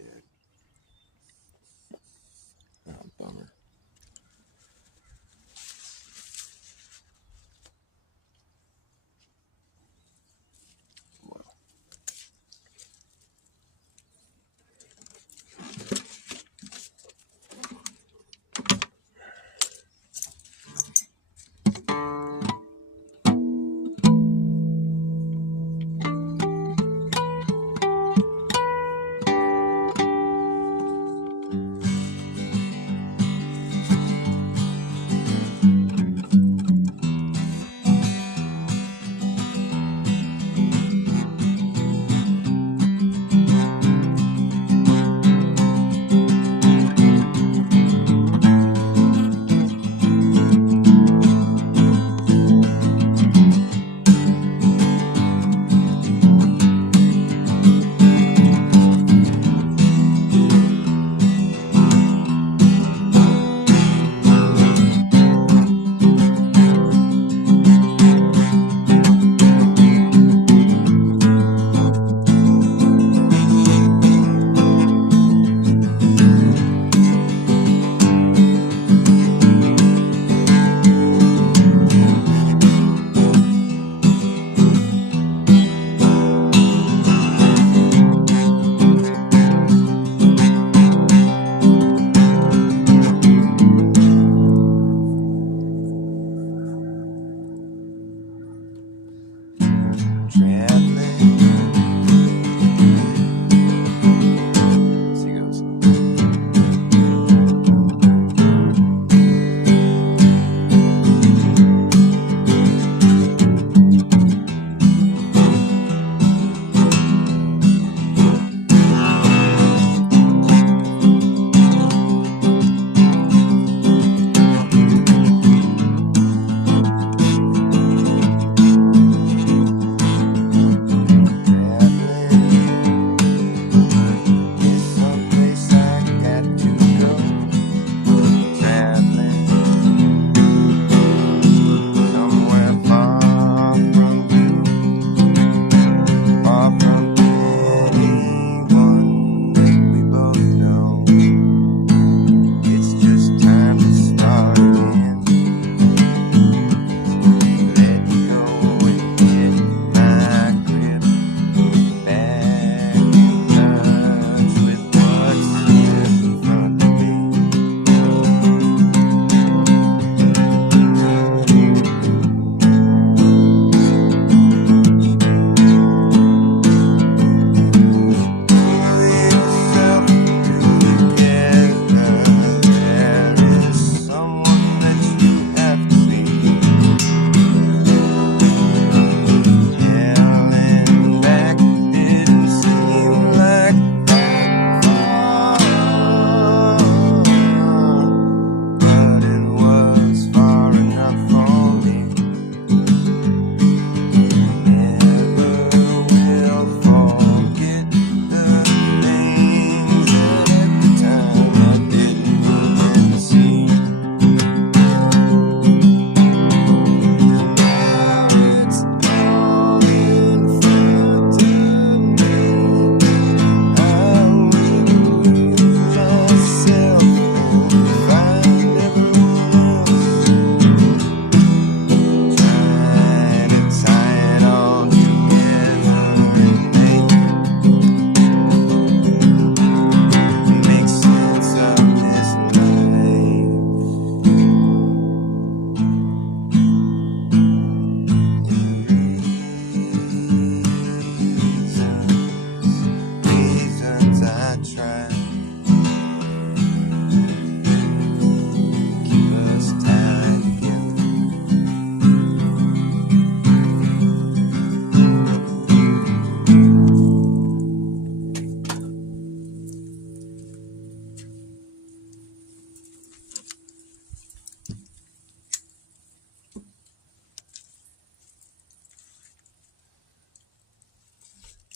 dead. Oh, bummer.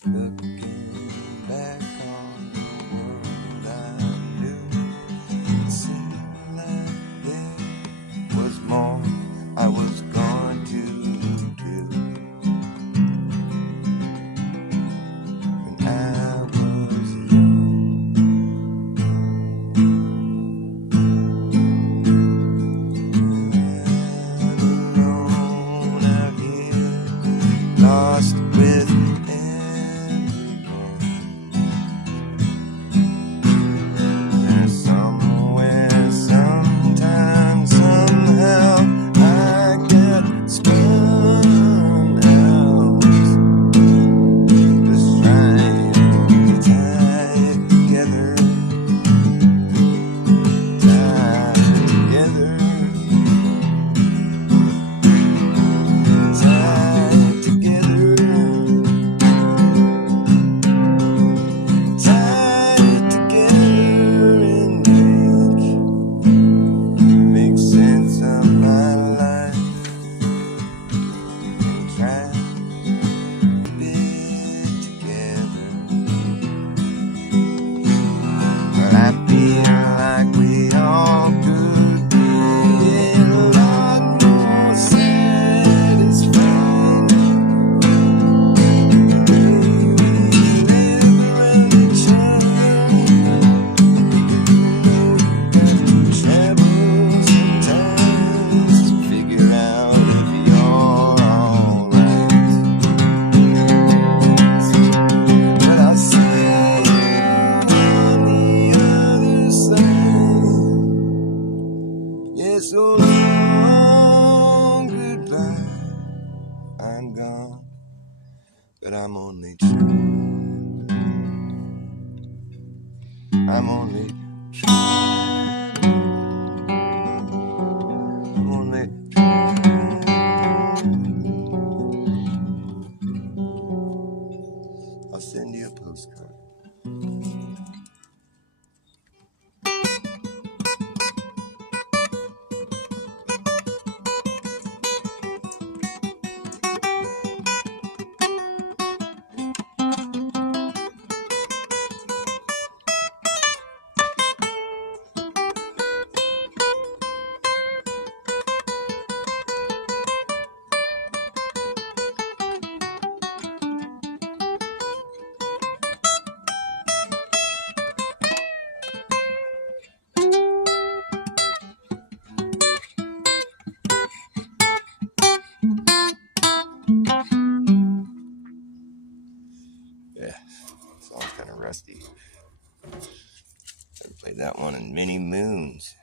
Looking back on the world I knew, it seemed like there was more I was going to do. When I was young, I'm gone, but I'm only trying. I'm only trying. I'm only trying. I'll send you a postcard. Yeah, song's kind of rusty. Haven't played that one in many moons.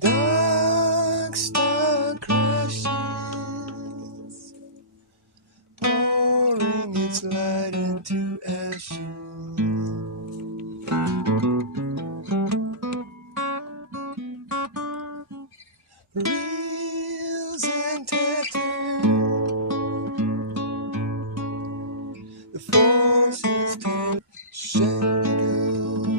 Dark star crashes, pouring its light into ashes. Reels and tatters, the forces can Shandigaroo.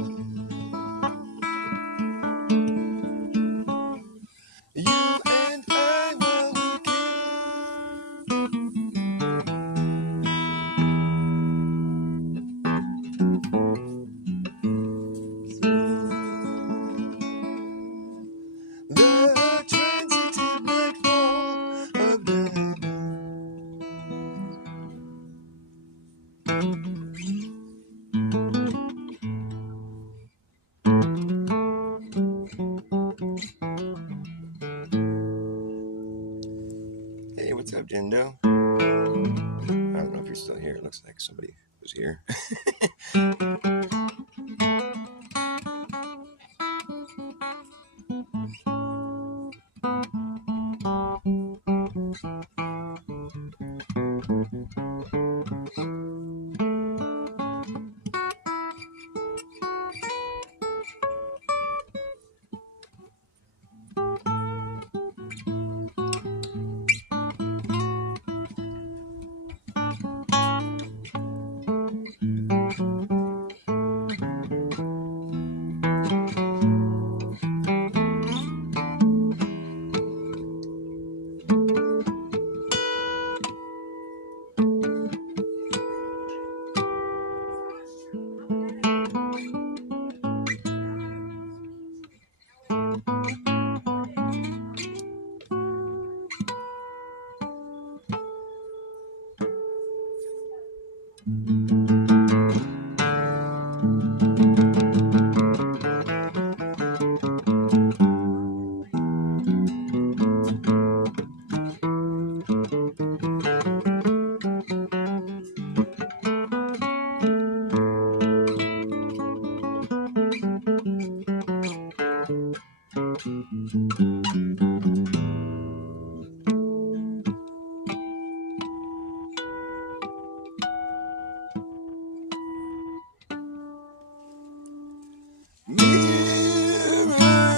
You and I, well, we can What's up, Jindo? I don't know if you're still here. It looks like somebody was here.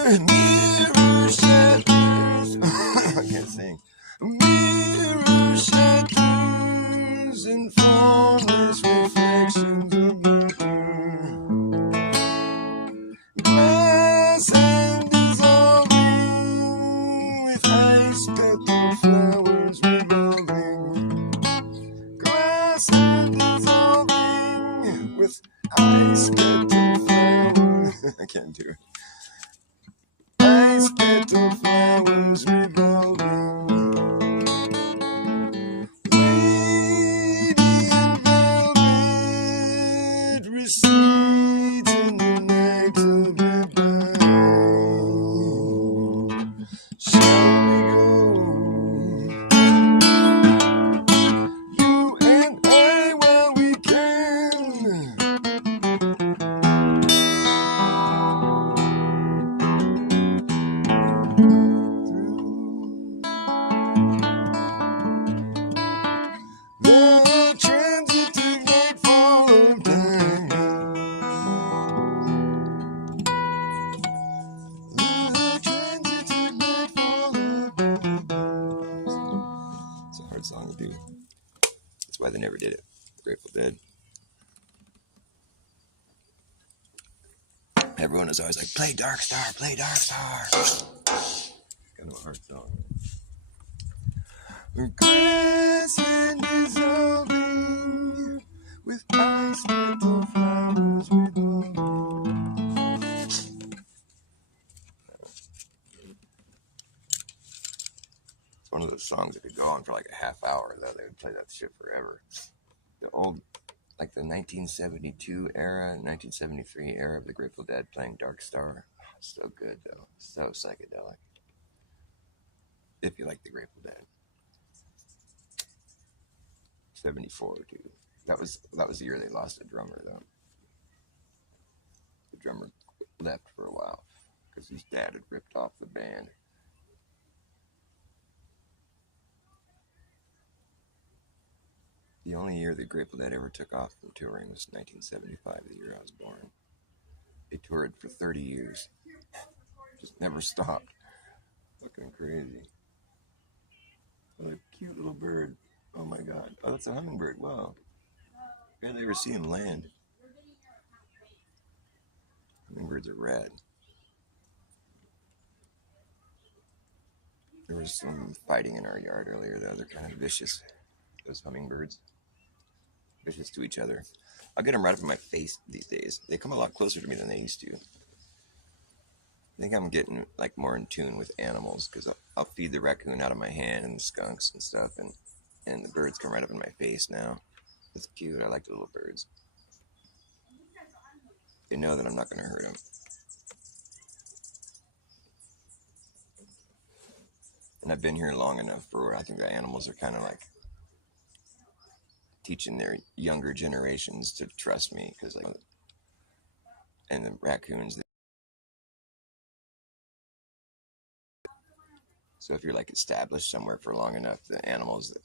Mirror shadows. I can't sing. Mirror shadows and formless reflections of water. Glass and dissolving with ice petal flowers revolving. Glass and dissolving with ice petal flowers. I can't do it. Ice petal flowers revolving, radiant velvet recedes in the night of goodbye. Shall we go? You and I, while we can. The transitive nightfall of time. The transitive nightfall of time. It's a hard song to do. That's why they never did it. Grateful Dead. Everyone was always like, play Dark Star, play Dark Star. Kind of a hard song. Glass and dissolving with ice petal flowers revolving. It's one of those songs that could go on for like a half hour, though. They would play that shit forever. The old, like the 1972 era, 1973 era of the Grateful Dead playing Dark Star. So good, though. So psychedelic. If you like the Grateful Dead. 74, dude. That was the year they lost a drummer, though. The drummer left for a while because his dad had ripped off the band. The only year the Grateful Dead ever took off from touring was 1975, the year I was born. They toured for 30 years. Just never stopped. Fucking crazy. What a cute little bird. Oh my god. Oh, that's a hummingbird. Wow. Barely ever see him land. Hummingbirds are rad. There was some fighting in our yard earlier, though. They're kind of vicious. Those hummingbirds. Vicious to each other. I'll get them right up in my face these days. They come a lot closer to me than they used to. I think I'm getting like more in tune with animals because I'll feed the raccoon out of my hand and the skunks and stuff, and the birds come right up in my face now. It's cute. I like the little birds. They know that I'm not going to hurt them. And I've been here long enough for where I think the animals are kind of like teaching their younger generations to trust me, because like, and the raccoons. So if you're like established somewhere for long enough, the animals,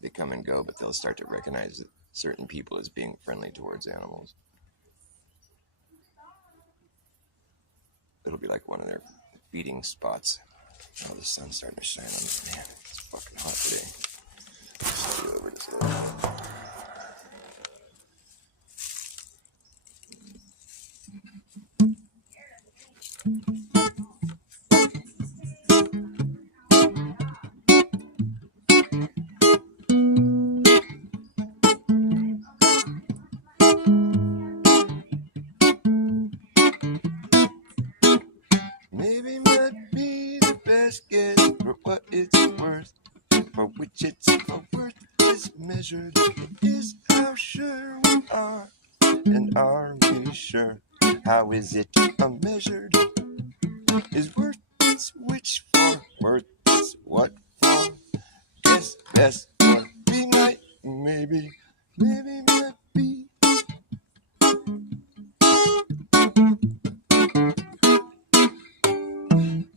they come and go, but they'll start to recognize certain people as being friendly towards animals. It'll be like one of their feeding spots. Oh, the sun's starting to shine on me. Man, it's fucking hot today. I'll show you over this a little bit. Maybe might be the best guess for what it's worth, for which its worth is measured, is how sure we are, and are we sure? How is it measured? Is worth its which for, worth its what for? Guess best, or be might, maybe might be.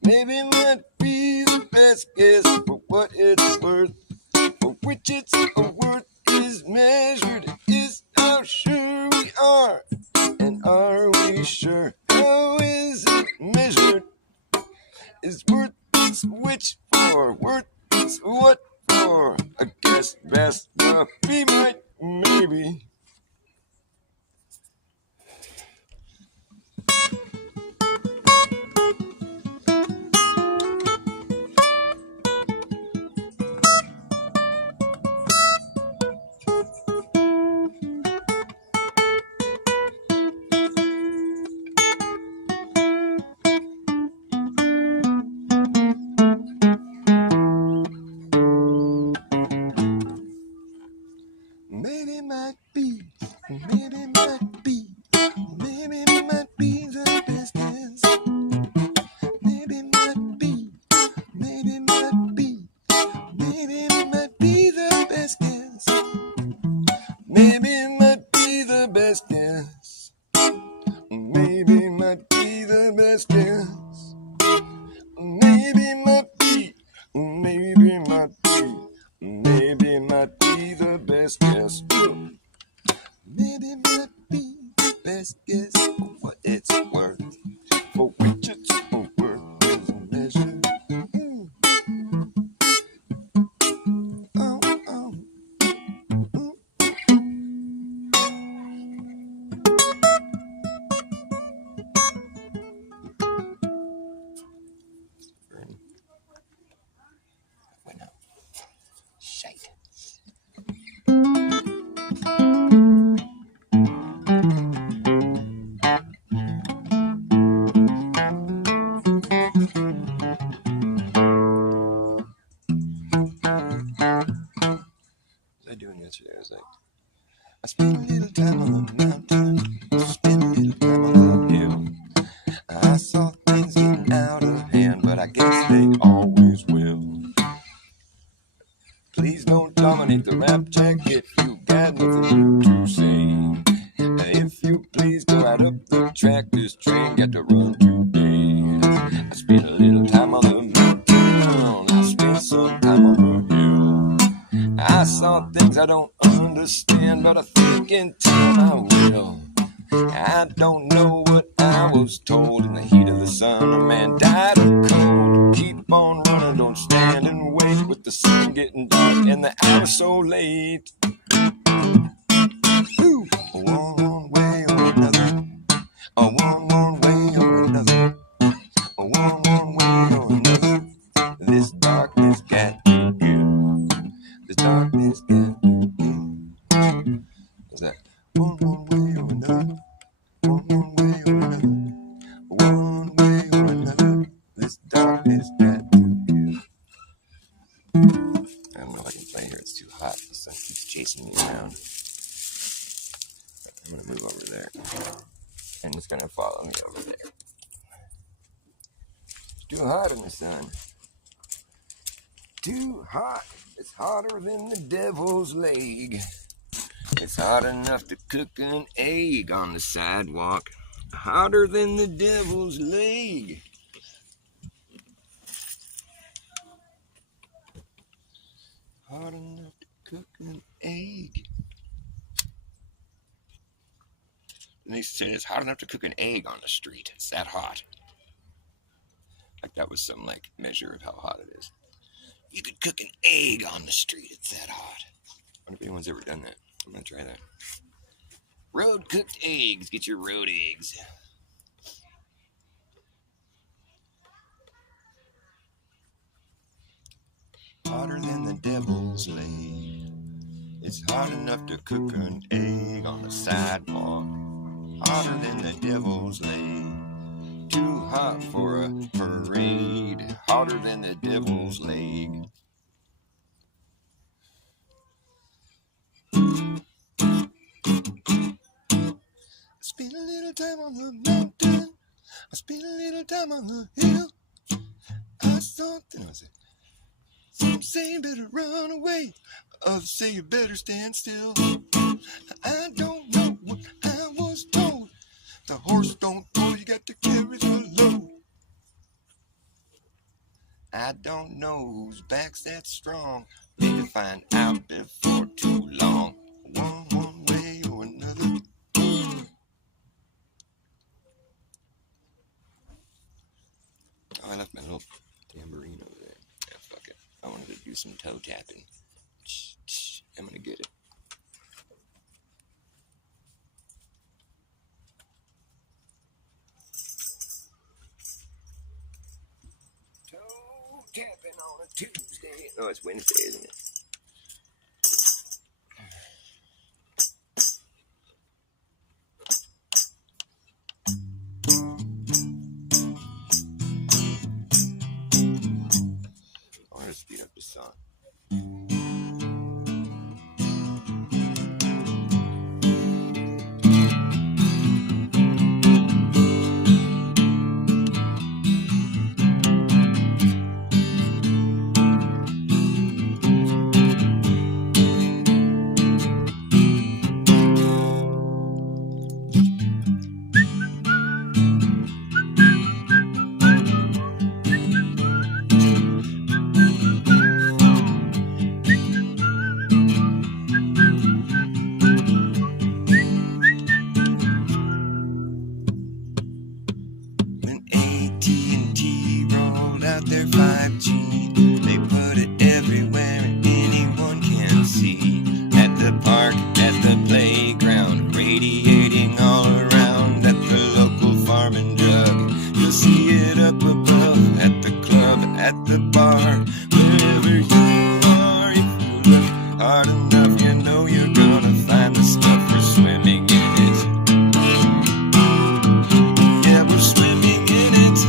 Maybe might be the best guess for what it's worth, for which its worth is measured, is how sure we are, and are we sure? How is it measured? Is worth its which for, worth its what for? I guess best, be might, maybe. Maybe might be, maybe might be, maybe might be the best guess. Maybe might be, maybe might be, maybe might be the best guess. Maybe might be the best guess. Maybe might be the best guess. Maybe might be, maybe might be, maybe might be the best guess. Maybe might be the best guess for what it's worth, for which its worth is measured. Oh, oh. Went out. Shite. Yesterday, I was like, I spent a little time on the mountain, spent a little time on the hill. I saw things getting out of hand, but I guess they always will. Please don't dominate the rap track if you got nothing to say. If you please go right up the track, this train got to run today. I spent a little time on the mountain, I spent some time on the hill. I saw things I don't understand, but I think in time I will. I don't know what I was told in the heat of the sun. A man died of cold. Keep on running, don't stand and wait. With the sun getting dark and the hour so late. Ooh, one way or another. One way or another. One way or another. This darkness got to go. This darkness got to go. What's that? One way or another. One way or another. One way or another. This darkness got to go. I don't know if I can play here. It's too hot. The sun keeps chasing me around. I'm going to move over there. And it's going to follow me over there. It's too hot in the sun. Too hot, it's hotter than the devil's leg. It's hot enough to cook an egg on the sidewalk. Hotter than the devil's leg. Hot enough to cook an egg. And they said it's hot enough to cook an egg on the street. It's that hot. Like that was some like measure of how hot it is. You could cook an egg on the street. It's that hot. I wonder if anyone's ever done that. I'm gonna try that. Road cooked eggs. Get your road eggs. Hotter than the devil's leg. It's hot enough to cook an egg on the sidewalk. Hotter than the devil's leg. Too hot for a parade. Hotter than the devil's leg. I spent a little time on the mountain. I spent a little time on the hill. I saw things. Some say you better run away. Others say you better stand still. I don't know what I was told. The horse don't pull, you got to carry the load. I don't know whose back's that strong. Need to find out before too long. One way or another. Oh, I left my little tambourine over there. Yeah, fuck it. I wanted to do some toe tapping. I'm gonna get it. Toe tapping on a Tuesday. Oh, it's Wednesday, isn't it? I want to speed up the song. Their 5G, they put it everywhere and anyone can see. At the park, at the playground, radiating all around. At the local farm and drug, you'll see it up above. At the club, at the bar, wherever you are. If you look hard enough, you know you're gonna find the stuff for swimming in it. Yeah, we're swimming in it.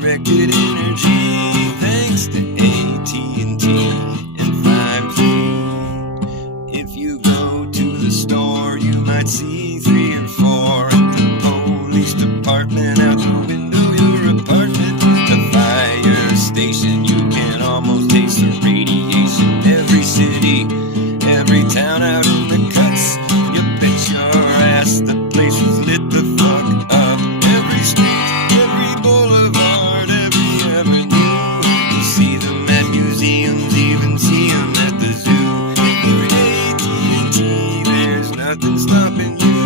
Directed energy, thanks to AT&T and 5G. If you go to the store, you might see 3 or 4 at the police department. Out the window, your apartment, the fire station. You can almost taste the radiation. Every city, every town out in the cuts. You bet your ass the place was lit the fuck up. Every street, every boulevard, every avenue. You see them at museums, even see them at the zoo. If you're AT&T, there's nothing stopping you.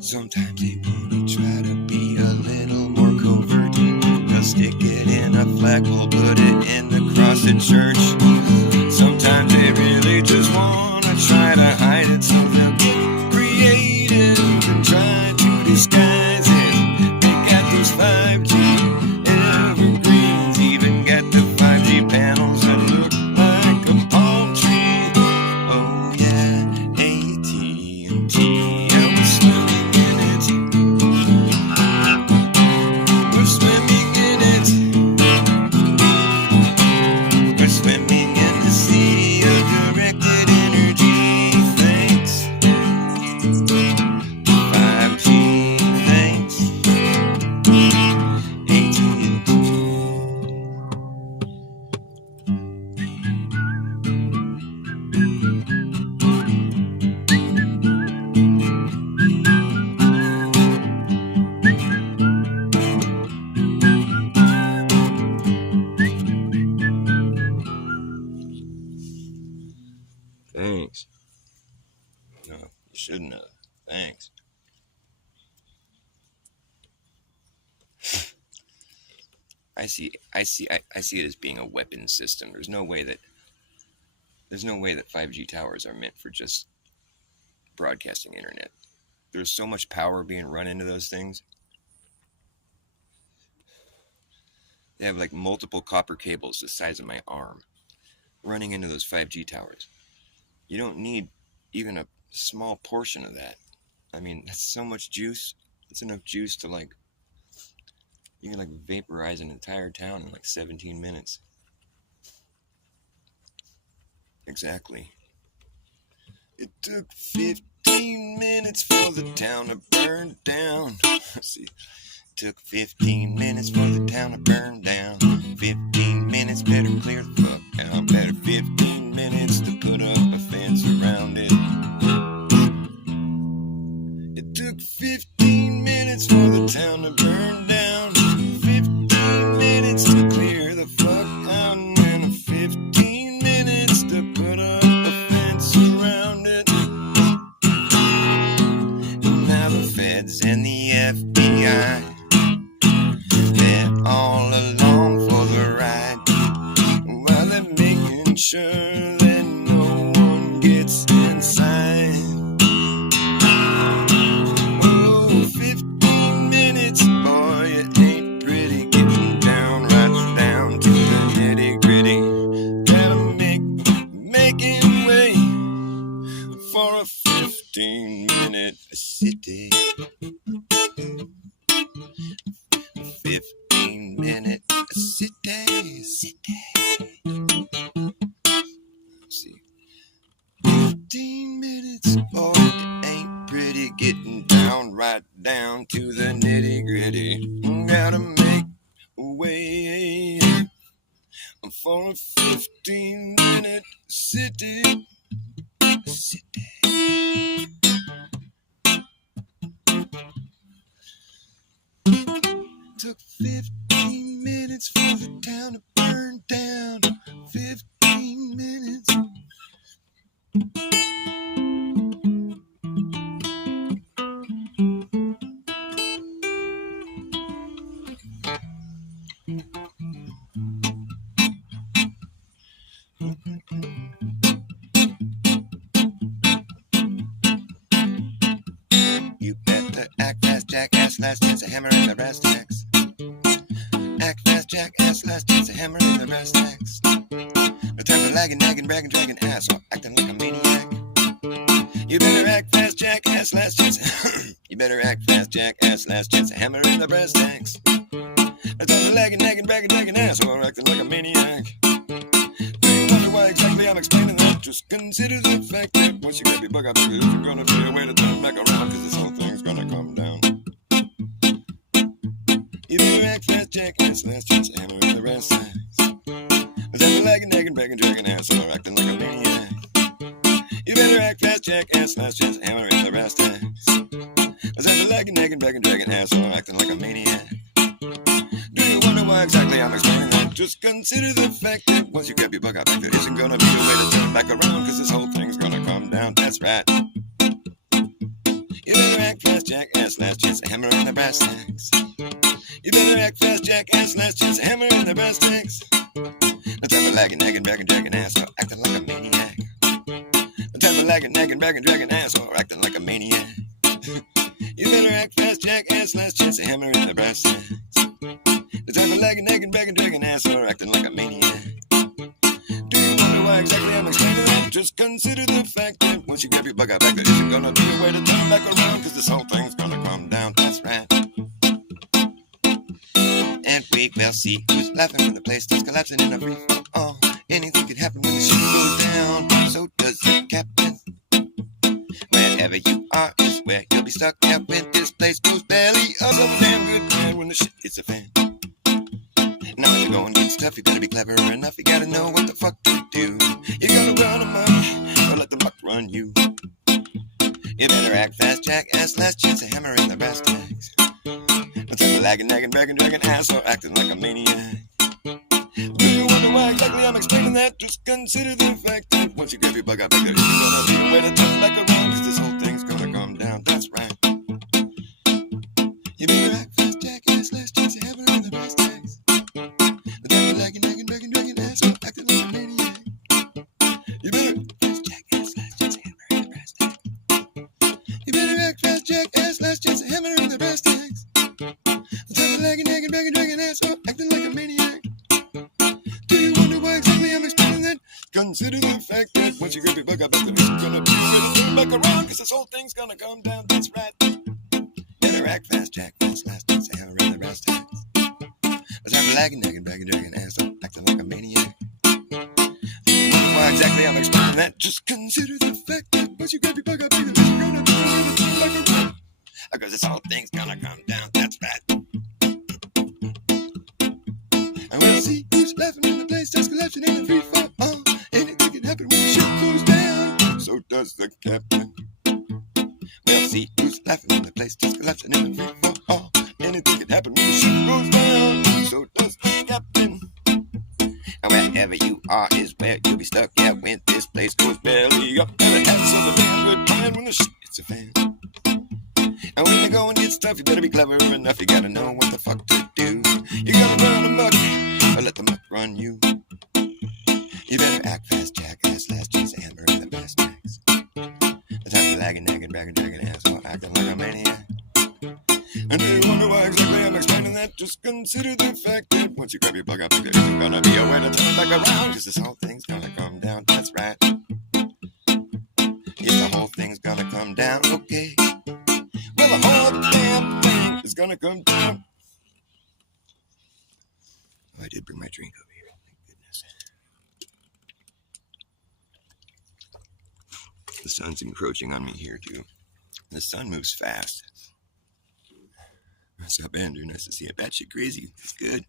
Sometimes they wanna try to be a little more covert. They'll stick it in a flagpole, put it in the cross at church. Sometimes they really just wanna try to hide it, so they'll get creative and try to disguise it. They got those 5G evergreens, even got the 5G panels that look like a palm tree. Oh yeah, AT&T, yeah, we're swimming in it. We're swimming in it. We're swimming in I see it as being a weapon system. There's no way that 5G towers are meant for just broadcasting internet. There's so much power being run into those things. They have like multiple copper cables the size of my arm running into those 5G towers. You don't need even a small portion of that. I mean, that's so much juice. It's enough juice to like, you can like vaporize an entire town in like 17 minutes. Exactly. It took 15 minutes for the town to burn down. See, it took 15 minutes for the town to burn down. 15 minutes, better clear the fuck out. Better 15 minutes to put up a fence around it. It took 15 minutes for the town to burn down. 15 minutes to clear the fuck out. And 15 minutes to put up a fence around it. And now the feds and the FBI, they're all along for the ride, while they're making sure that no one gets inside. Oh, 15 minutes, boy, it ain't pretty, getting down, right down to the nitty gritty. Gotta making way for a 15-minute city. 15-minute city. Let's see. 15 minutes, boy, it ain't pretty, getting down, right down to the nitty gritty. Gotta make way for a 15-minute city. Took 15 minutes for the town to burn down. 15 minutes. You better act fast, jackass, last chance, a hammer in the brass tacks. Act fast, jackass, last chance, a hammer in the brass tacks. No time for lagging, nagging, bragging, dragging ass, or acting like a maniac. You better act fast, jackass, last chance. You better act fast, jackass, last chance, a hammer in the brass tacks. No time for lagging, nagging, bragging, dragging ass, or acting like a maniac. Do you wonder why exactly I'm explaining that? Just consider the fact that once you grab your bug up, there's gonna be a way to turn back around, cause this whole thing's gonna come down. You better act fast, jackass, last chance, a hammer in the brass tacks. No time for lagging, nagging, bragging, dragging ass, or acting like a maniac. You better act fast, jackass, last chance, a hammer in the brass tacks. No time for lagging, nagging, bragging, dragging ass, or acting like a maniac. Do you wonder why exactly I'm explaining that? Just consider the fact that once you grab your bug out back, there isn't gonna be a way to turn back around, cause this whole thing's gonna come down, that's right. You better act fast, jackass, last chance, a hammer in the brass tacks. You better act fast, jackass, last chance, a hammer in the brass tacks. No time for lagging, nagging, bragging, dragging ass, or acting like a maniac. No time for lagging, nagging, bragging, dragging ass, or acting like a maniac. You better act fast, jackass, last chance, a hammer in the brass tacks. No time for lagging, nagging, bragging, dragging ass, or acting like a maniac. Do you wonder why exactly I'm explaining that? Just consider the fact that once you grab your bug out back, there isn't gonna be a way to turn back around, cause this whole thing's gonna come down, that's right. And we will see who's laughing when the place starts collapsing in a free fall. Anything could happen when the ship goes down, so does the captain. Wherever you are is where you'll be stuck out when this place goes belly up. So damn good man when the shit hits a fan. Now when the going gets tough, you gotta be clever enough, you gotta know what the fuck to do. You gotta run amok, or let the luck run you. You better act fast, jackass, last chance, a hammer in the brass tacks. No time for lagging, nagging, bragging, dragging ass, or acting like a maniac. Do you wonder why exactly I'm explaining that? Just consider the fact that once you grab your bug out back, there isn't gonna be a way to turn back around, cause this whole thing's gonna come down, that's right. You better act fast, jackass, last chance, a hammer in the brass tacks. The type of lagging, nagging, bragging, dragging ass up, acting like a maniac. Do you wonder why exactly I'm explaining that? Consider the fact that once you grab your bug up, after this is gonna be ready to turn back around, cause this whole thing's gonna come down, that's right. Better act fast, Jack, fast, last dance, I haven't read the rest tags. The type of lagging, nagging, bragging, dragging ass up, acting like a maniac. Why exactly I'm explaining that? Just consider the fact that once you grab your bug up, after this is gonna be ready to turn back around, cause this whole thing's gonna come down, that's right. And we'll see who's laughing when the place starts collapsing in the free fall. Anything can happen when the ship goes down. So does the captain. We'll see who's laughing when the place starts collapsing in the free fall. Anything can happen when the ship goes down. So does the captain. And wherever you are is where you'll be stuck. Yeah, when this place goes belly up. Better have some damn good plan when the shit hits a fan. And when you go and get stuff, you better be clever enough. You gotta know what the fuck to do. You gotta run amok, or let the muck run you. You better act fast, jackass, last chance to hammer in the brass tacks. The type of lagging, nagging, bragging, dragging asshole, acting like a maniac. And do you wonder why exactly I'm explaining that? Just consider the fact that once you grab your bug up, there isn't gonna be a way to turn it back around, cause this whole thing's gonna come down, that's right. Yes, the whole thing's gonna come down, okay. Well, the whole damn thing is gonna come down. Oh, I did bring my drink over here. Thank goodness. The sun's encroaching on me here, too. The sun moves fast. What's up, Andrew? Nice to see you. Batshit crazy. It's good.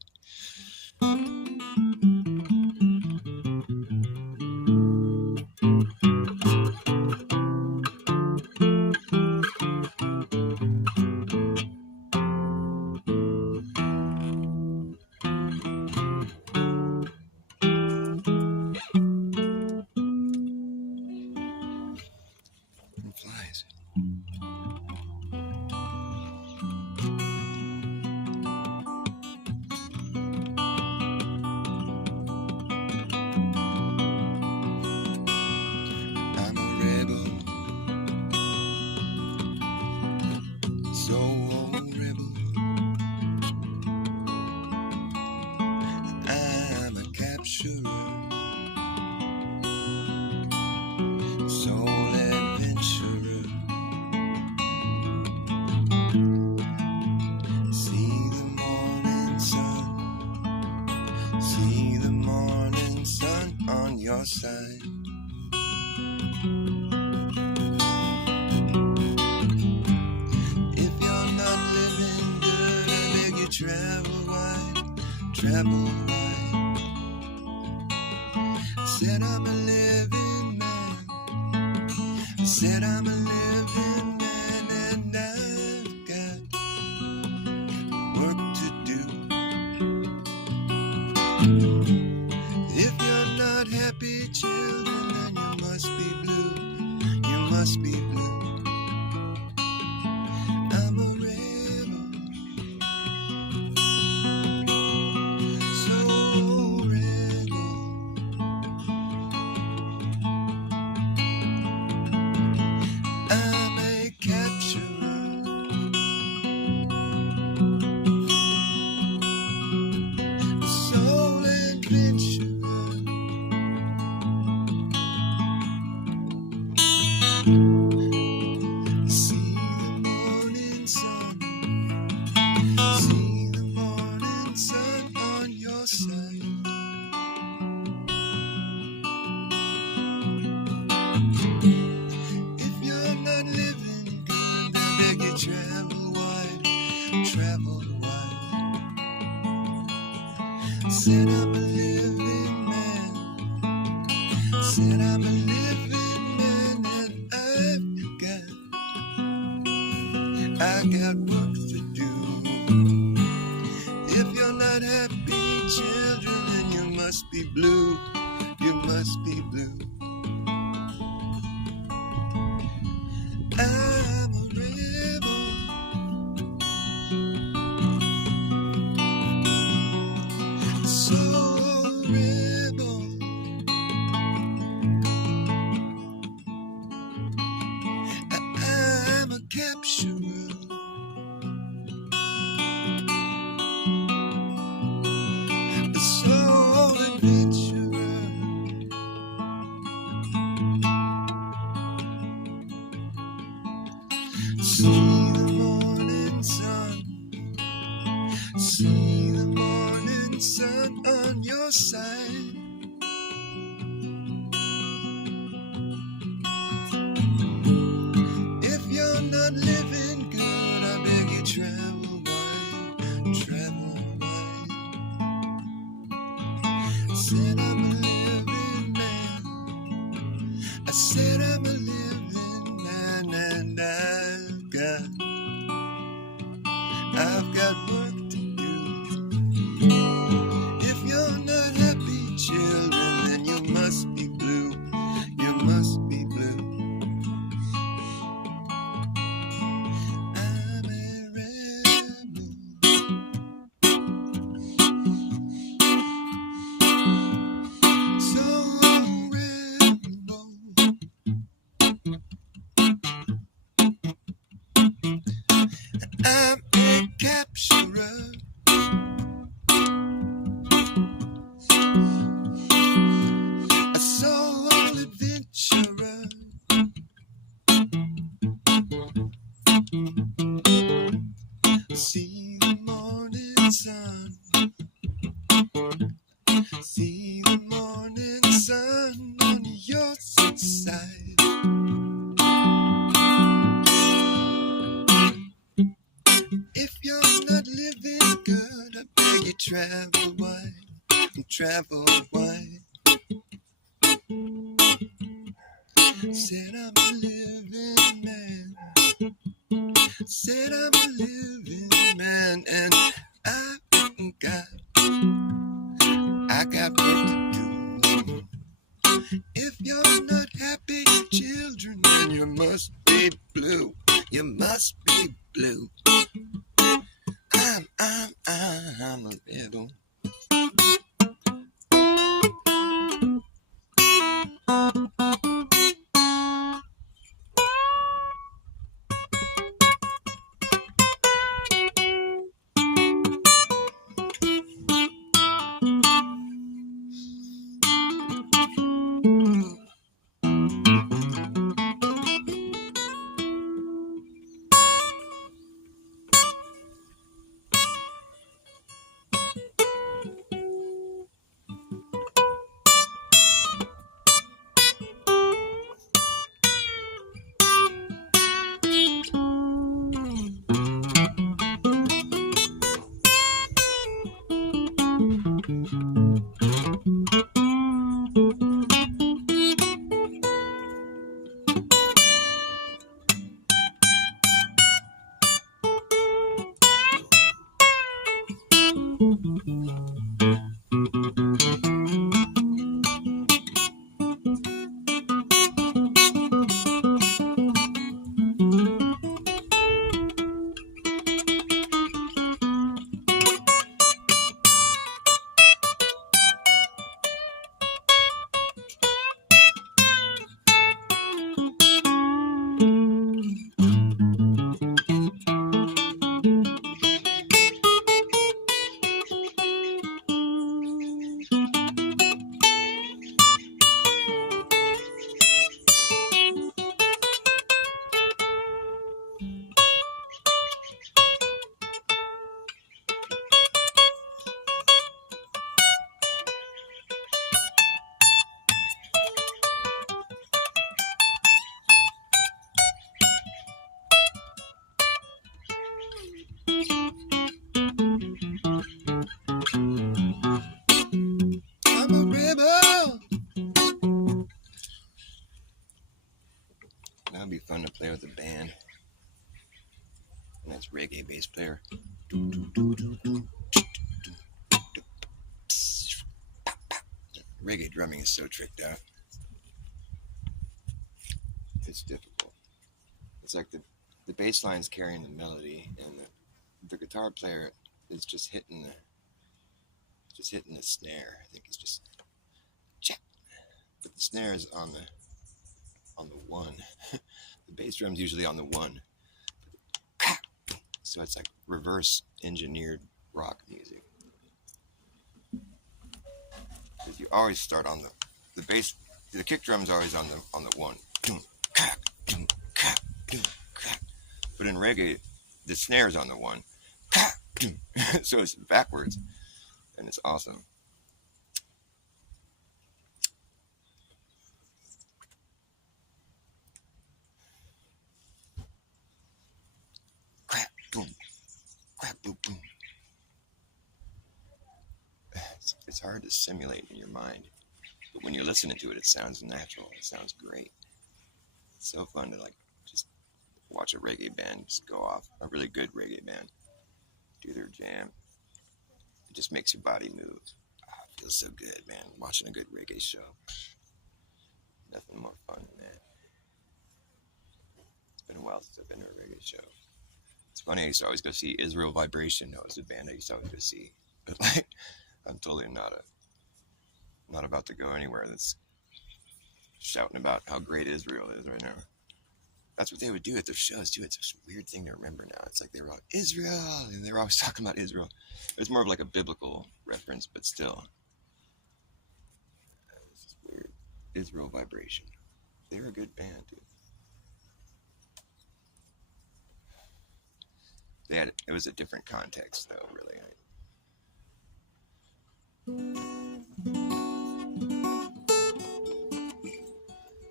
Flies. I'm a rebel, so old rebel. I'm a capturer, soul adventurer. See the morning sun on your side. If you're not living good, I beg you travel wide, travel wide. Said I'm a living man, said I'm a living man, and I've got work to do. If you're not happy, children, then you must be blue, you must be blue. I'm a rebel, so rebel. I'm a capturer, soul adventurer. See the morning sun, see the morning sun on your side. If you're not living good, I beg you travel wide, travel wide. Said I'm a living man, said I'm a living man, and I got work to do. If you're not happy, children, then you must be blue, you must be blue. I'm a rebel, so rebel. I'm a capturer, See the morning sun on your side. If you're not living good, I beg you travel wide, travel wide. I said I'm a living man. I said I'm a living man, and I've got work to do. If you're not happy, children, then you must be blue. You must be blue. I'm a rebel. So rebel. I'm a capturer. A soul adventurer. See the morning sun. See the morning sun on your side. If you're not living good, I beg you travel wide, travel wide. Said I'm a living man. Said I'm a living man, and I got work to do. If you're not happy, children, then you must be blue. You must be blue. I'm a rebel. I'm a rebel. That'd be fun to play with a band. And that's reggae bass player. Reggae drumming is so tricked out. It's difficult. It's like the bass line's carrying the melody, and the guitar player is just hitting the snare. I think it's just check. But the snare is on the one. The bass drum's usually on the one. So it's like reverse engineered rock music. Because you always start on the bass. The kick drum's always on the one. But in reggae, the snare's on the one. So it's backwards, and it's awesome. Crack, boom, crack, boom, boom. It's hard to simulate in your mind, but when you're listening to it, it sounds natural. It sounds great. It's so fun to like just watch a reggae band just go off. A really good reggae band do their jam. It just makes your body move. It feels so good, man. Watching a good reggae show. Nothing more fun than that. It's been a while since I've been to a reggae show. It's funny, I used to always go see Israel Vibration. That was a band I used to always go see. But like, I'm totally not about to go anywhere that's shouting about how great Israel is right now. That's what they would do at their shows too. It's a weird thing to remember now. It's like they were like Israel, and they were always talking about Israel. It's more of like a biblical reference, but still, it's just weird. Israel Vibration. They're a good band, dude. It was a different context though, really.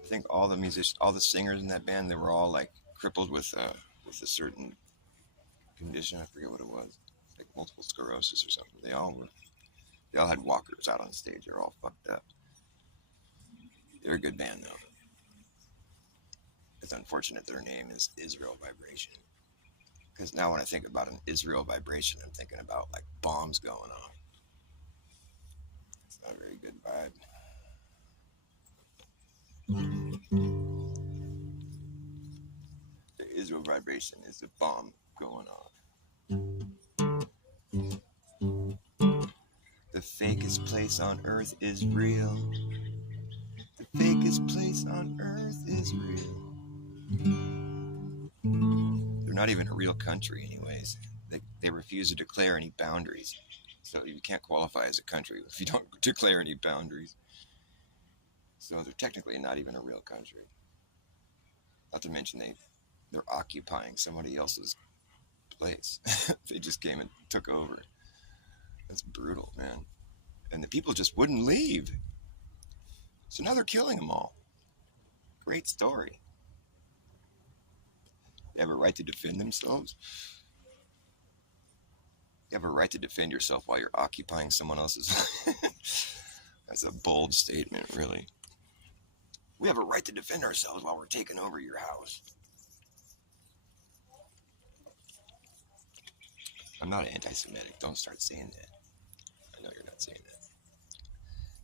I think all the musicians, all the singers in that band, they were all like crippled with a certain condition. I forget what it was, like multiple sclerosis or something. They all had walkers out on stage. They're all fucked up. They're a good band though. It's unfortunate their name is Israel Vibration. Because now when I think about an Israel Vibration, I'm thinking about like bombs going off. It's not a very good vibe. The Israel Vibration is a bomb going on. The fakest place on earth is real. The fakest place on earth is real. They're not even a real country, anyways. They refuse to declare any boundaries. So you can't qualify as a country if you don't declare any boundaries. So they're technically not even a real country. Not to mention they're occupying somebody else's place. They just came and took over. That's brutal, man. And the people just wouldn't leave. So now they're killing them all. Great story. They have a right to defend themselves. You have a right to defend yourself while you're occupying someone else's. That's a bold statement, really. We have a right to defend ourselves while we're taking over your house. I'm not anti-Semitic. Don't start saying that. I know you're not saying that.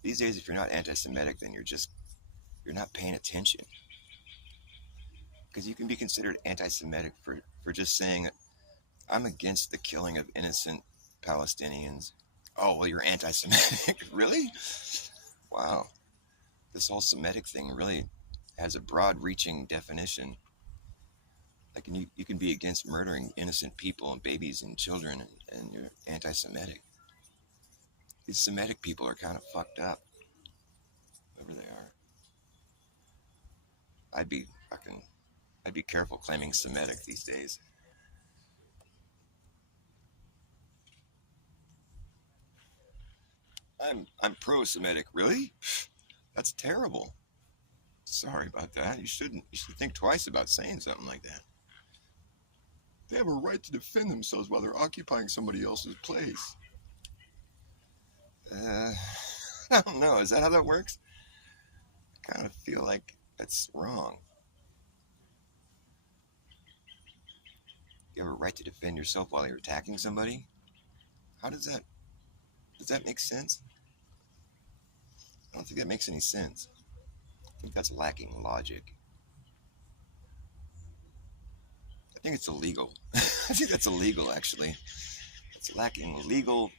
These days, if you're not anti-Semitic, then you're not paying attention. Because you can be considered anti-Semitic for just saying, I'm against the killing of innocent Palestinians. Oh, well, you're anti-Semitic. Really? Wow. This whole Semitic thing really has a broad-reaching definition. Like, you can be against murdering innocent people and babies and children, and you're anti-Semitic. These Semitic people are kind of fucked up, whoever they are. I'd be careful claiming Semitic these days. I'm pro-Semitic. Really? That's terrible. Sorry about that. You should think twice about saying something like that. They have a right to defend themselves while they're occupying somebody else's place. I don't know. Is that how that works? I kind of feel like that's wrong. You have a right to defend yourself while you're attacking somebody? How does that make sense? I don't think that makes any sense. I think that's lacking logic. I think it's illegal. I think that's illegal, actually. It's lacking legal.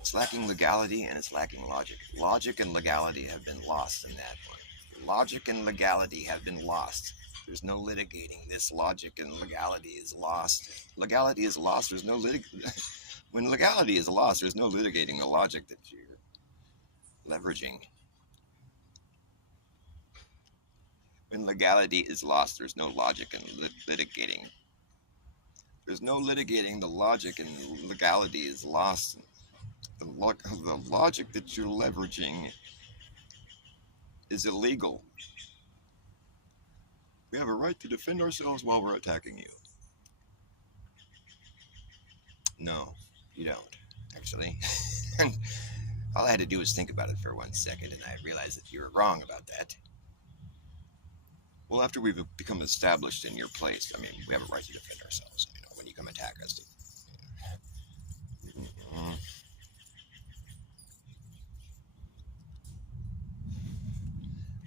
It's lacking legality and it's lacking logic. Logic and legality have been lost in that one. Logic and legality have been lost. There's no litigating. This logic and legality is lost. Legality is lost. There's no When legality is lost, there's no litigating the logic that you're leveraging. When legality is lost, there's no logic in litigating There's no litigating. The logic and legality is lost. The logic that you're leveraging is illegal. We have a right to defend ourselves while we're attacking you. No, you don't, actually. And all I had to do was think about it for 1 second, and I realized that you were wrong about that. Well, after we've become established in your place, I mean, we have a right to defend ourselves. You know, when you come attack us. Mm,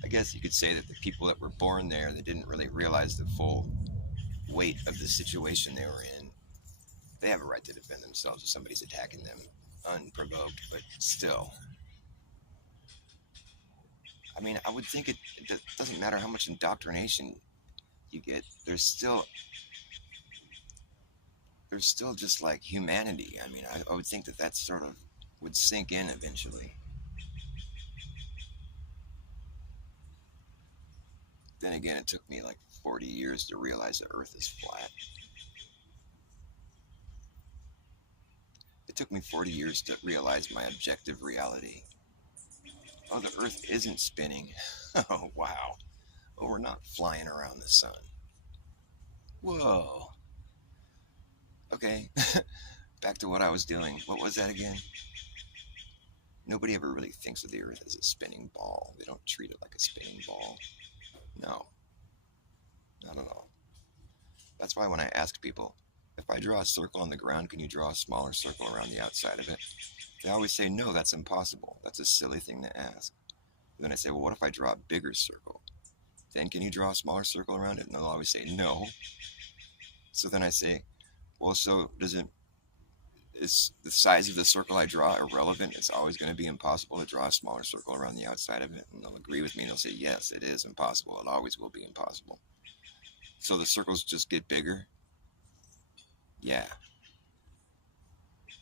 I guess you could say that the people that were born there, they didn't really realize the full weight of the situation they were in. They have a right to defend themselves if somebody's attacking them unprovoked, but still. I mean, I would think it doesn't matter how much indoctrination you get. There's still just like humanity. I mean, I would think that sort of would sink in eventually. Then again, it took me like 40 years to realize the Earth is flat. It took me 40 years to realize my objective reality. Oh, the Earth isn't spinning. Oh, wow. Oh, we're not flying around the sun. Whoa. Okay, back to what I was doing. What was that again? Nobody ever really thinks of the Earth as a spinning ball. They don't treat it like a spinning ball. No, not at all. That's why when I ask people, if I draw a circle on the ground, can you draw a smaller circle around the outside of it? They always say, no, that's impossible. That's a silly thing to ask. And then I say, well, what if I draw a bigger circle? Then can you draw a smaller circle around it? And they'll always say, no. So then I say, well, so is the size of the circle I draw irrelevant? It's always going to be impossible to draw a smaller circle around the outside of it. And they'll agree with me and they'll say, yes, it is impossible. It always will be impossible. So the circles just get bigger? Yeah.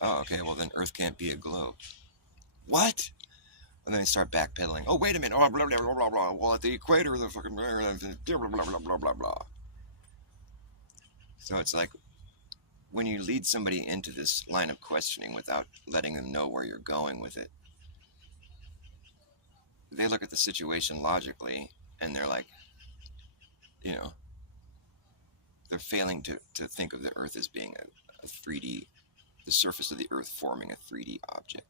Oh, okay. Well, then Earth can't be a globe. What? And then they start backpedaling. Oh, wait a minute. Oh, blah, blah, blah, blah, blah. Well, at the equator, the fucking blah, blah, blah, blah, blah, blah. So it's like when you lead somebody into this line of questioning without letting them know where you're going with it, they look at the situation logically and they're like, you know, they're failing to think of the Earth as being a 3D, the surface of the Earth forming a 3D object.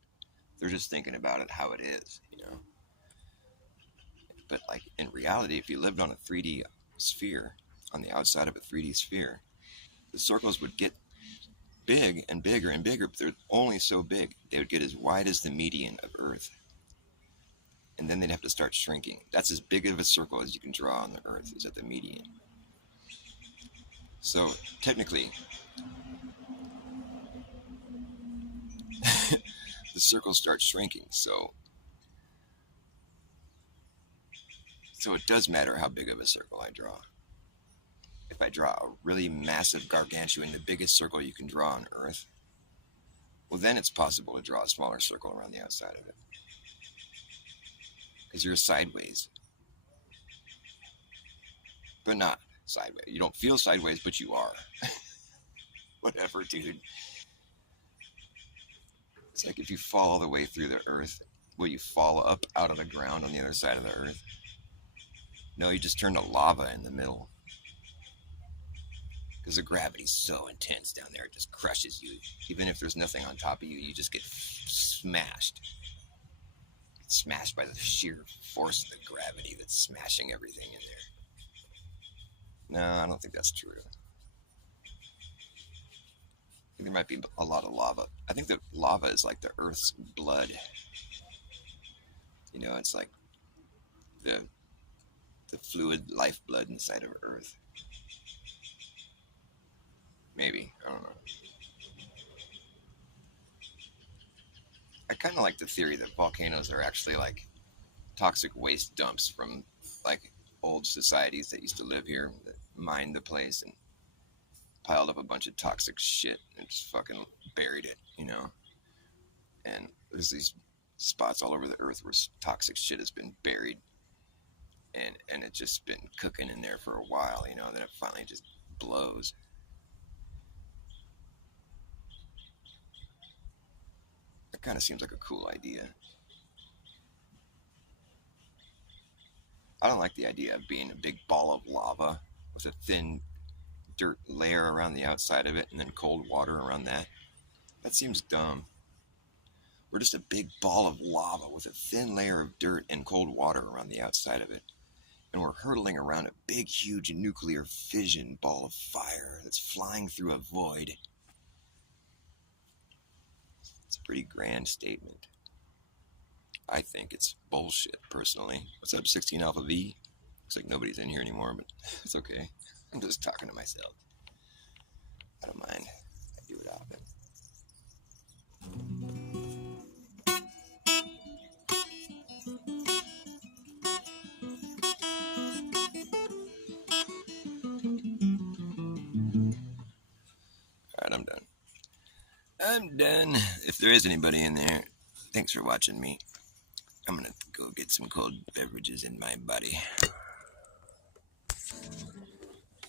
They're just thinking about it how it is, you know. But like in reality, if you lived on a 3D sphere, on the outside of a 3D sphere, the circles would get big and bigger and bigger, but they're only so big. They would get as wide as the median of Earth. And then they'd have to start shrinking. That's as big of a circle as you can draw on the Earth, is at the median. So technically, the circles start shrinking. So it does matter how big of a circle I draw. If I draw a really massive gargantuan, the biggest circle you can draw on Earth, well, then it's possible to draw a smaller circle around the outside of it. Because you're sideways. But not sideways. You don't feel sideways, but you are. Whatever, dude. It's like if you fall all the way through the Earth, will you fall up out of the ground on the other side of the Earth? No, you just turn to lava in the middle. Because the gravity's so intense down there, it just crushes you. Even if there's nothing on top of you, you just get smashed. Smashed by the sheer force of the gravity that's smashing everything in there. No, I don't think that's true. I think there might be a lot of lava. I think that lava is like the Earth's blood. You know, it's like the fluid lifeblood inside of Earth. Maybe. I don't know. I kind of like the theory that volcanoes are actually like toxic waste dumps from like old societies that used to live here that mined the place and piled up a bunch of toxic shit and just fucking buried it, you know? And there's these spots all over the Earth where toxic shit has been buried and it's just been cooking in there for a while, you know, then it finally just blows. Kind of seems like a cool idea. I don't like the idea of being a big ball of lava with a thin dirt layer around the outside of it and then cold water around that. That seems dumb. We're just a big ball of lava with a thin layer of dirt and cold water around the outside of it. And we're hurtling around a big, huge nuclear fission ball of fire that's flying through a void. It's a pretty grand statement. I think it's bullshit, personally. What's up, 16 Alpha V? Looks like nobody's in here anymore, but it's okay. I'm just talking to myself. I don't mind. I do it often. Alright, I'm done. I'm done. If there is anybody in there, thanks for watching me. I'm gonna go get some cold beverages in my body.